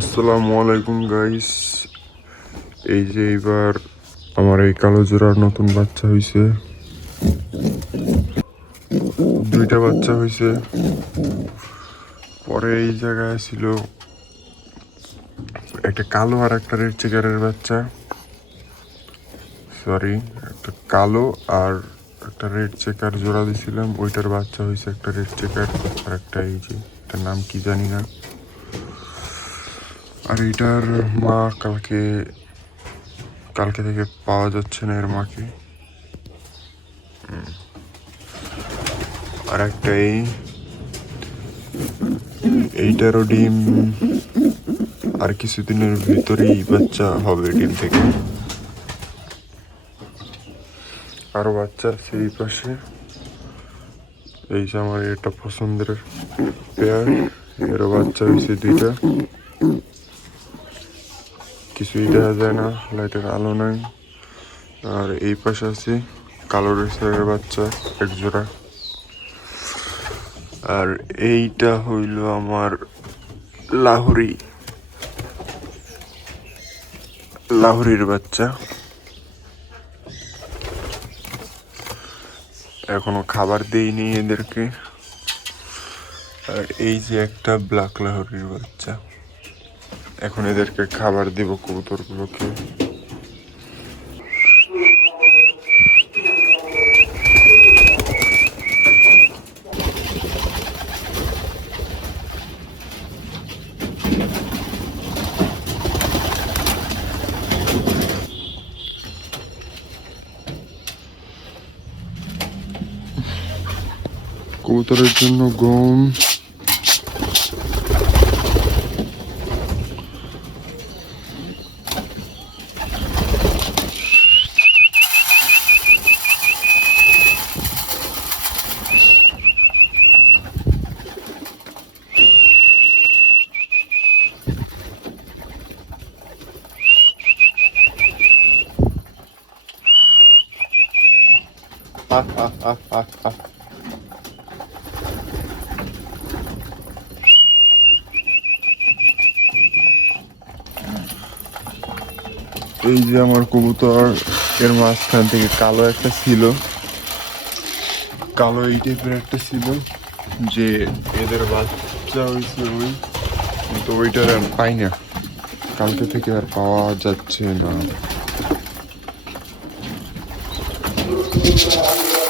আসসালামু আলাইকুম গাইস এই যে এইবার আমার এই কালো জোড়ার নতুন বাচ্চা হইছে। দুইটা বাচ্চা হইছে। পরে এই জায়গায় ছিল একটা কালো আর একটা রেড চেকারের বাচ্চা। সরি একটা কালো আর একটা রেড চেকার জোড়া দিছিলাম। ওইটার বাচ্চা হয়েছে একটা রেড চেকার আর একটা এই যে নাম কি জানি না। আর এটার মা কালকে কালকে থেকে পাওয়া যাচ্ছে না এর মাকে। আর একটা এই, এইটারও ডিম আর কিছুদিনের ভিতরেই বাচ্চা হবে ডিম থেকে। আরও বাচ্চা এই পাশে। এই যে আমার এটা পছন্দের পেয়ার, এরও বাচ্চা হয়েছে দুইটা। কিছুই দেখা যায় না, লাইটের আলো নাই। আর এই পাশে আছে, কালো রেসারের বাচ্চা এক জোড়া। আর এইটা হইল আমার লাহোরি। লাহোরির বাচ্চা। এখনও খাবার দেইনি এদেরকে। আর এই যে একটা ব্ল্যাক লাহরির বাচ্চা। এখন এদেরকে খাবার দিব কবুতরগুলোকে। কবুতরের জন্য গম। এই যে আমার কবুতর, এর মাঝখান থেকে কালো একটা ছিল। কালো এই টাইপের একটা ছিল, যে এদের বাচ্চা হয়েছে ওই। কিন্তু ওইটার আর পাই না। কালকে থেকে আর পাওয়া যাচ্ছে না। Música